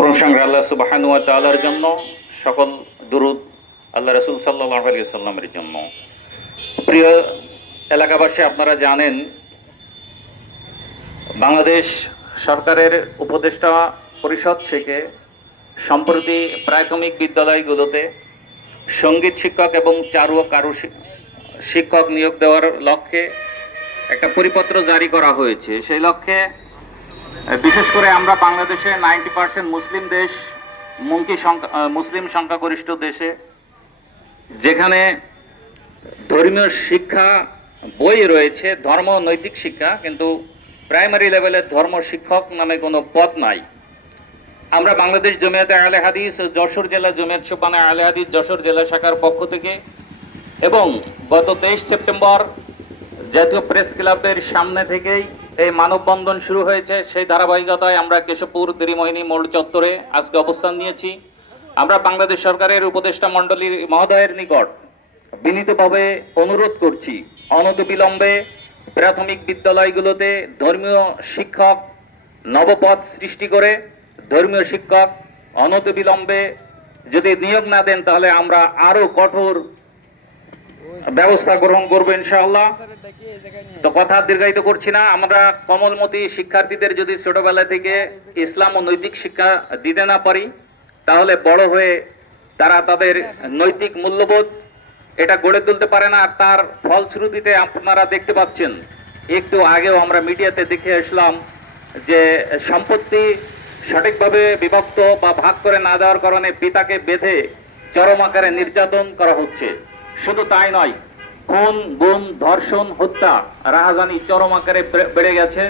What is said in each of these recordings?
প্রশংসা আল্লাহ সুবাহানু ওয়া জন্য, সকল দুরুদ আল্লাহ রসুল সাল্লাহ আলী সাল্লামের জন্য। প্রিয় এলাকাবাসী, আপনারা জানেন, বাংলাদেশ সরকারের উপদেষ্টা পরিষদ থেকে সম্প্রতি প্রাথমিক বিদ্যালয়গুলোতে সংগীত শিক্ষক এবং চারু ও কারু শিক্ষক নিয়োগ দেওয়ার লক্ষ্যে একটা পরিপত্র জারি করা হয়েছে। সেই লক্ষ্যে বিশেষ করে আমরা বাংলাদেশে নাইনটি পার্সেন্ট মুসলিম দেশ, মুঙ্কি সংখ্যা মুসলিম সংখ্যাগরিষ্ঠ দেশে, যেখানে ধর্মীয় শিক্ষা বই রয়েছে, ধর্ম নৈতিক শিক্ষা, কিন্তু প্রাইমারি লেভেলের ধর্ম শিক্ষক নামে কোনো পদ নাই। আমরা বাংলাদেশ জমিয়তে আলে হাদিস, যশোর জেলা জমিয়ত সুপানা আলে হাদিস, যশোর জেলা শাখার পক্ষ থেকে, এবং গত তেইশ সেপ্টেম্বর জাতীয় প্রেস ক্লাবের সামনে থেকেই এই মানববন্ধন শুরু হয়েছে, সেই ধারাবাহিকতায় আমরা কেশবপুর ত্রিমোহিনী মোড় চত্বরে আজকে অবস্থান নিয়েছি। আমরা বাংলাদেশ সরকারের উপদেষ্টা মণ্ডলীর মহোদয়ের নিকট বিনীতভাবে অনুরোধ করছি অনতিবিলম্বে প্রাথমিক বিদ্যালয়গুলোতে ধর্মীয় শিক্ষক নবপদ সৃষ্টি করে ধর্মীয় শিক্ষক অনতিবিলম্বে যদি নিয়োগ না দেন, তাহলে আমরা আরও কঠোর ব্যবস্থা গ্রহণ করব ইনশাআল্লাহ। তো কথা দীর্ঘায়িত করছি না। আমরা কমলমতি শিক্ষার্থীদের যদি ছোটবেলা থেকে ইসলাম ও নৈতিক শিক্ষা দিতে না পারি, তাহলে বড় হয়ে তারা তাদের নৈতিক মূল্যবোধ এটা গড়ে তুলতে পারে না। আর তার ফলশ্রুতিতে আপনারা দেখতে পাচ্ছেন, একটু আগেও আমরা মিডিয়াতে দেখে আসলাম যে সম্পত্তি সঠিকভাবে বিভক্ত বা ভাগ করে না দেওয়ার কারণে পিতাকে বেঁধে চরম আকারে নির্যাতন করা হচ্ছে। শুধু তাই নয়, খুন, গুম, ধর্ষণ, হত্যা, রাহাজানি, চরম আকারে বেড়ে গেছে।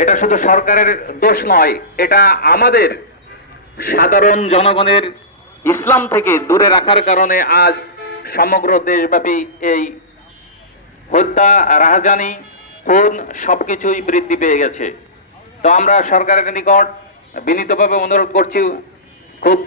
এটা শুধু সরকারের দোষ নয়, এটা আমাদের সাধারণ জনগণের ইসলাম থেকে দূরে রাখার কারণে আজ সমগ্র দেশব্যাপী এই হত্যা, রাহাজানি, খুন সবকিছুই বৃদ্ধি পেয়ে গেছে। তো আমরা সরকারের নিকট বিনীতভাবে অনুরোধ করছি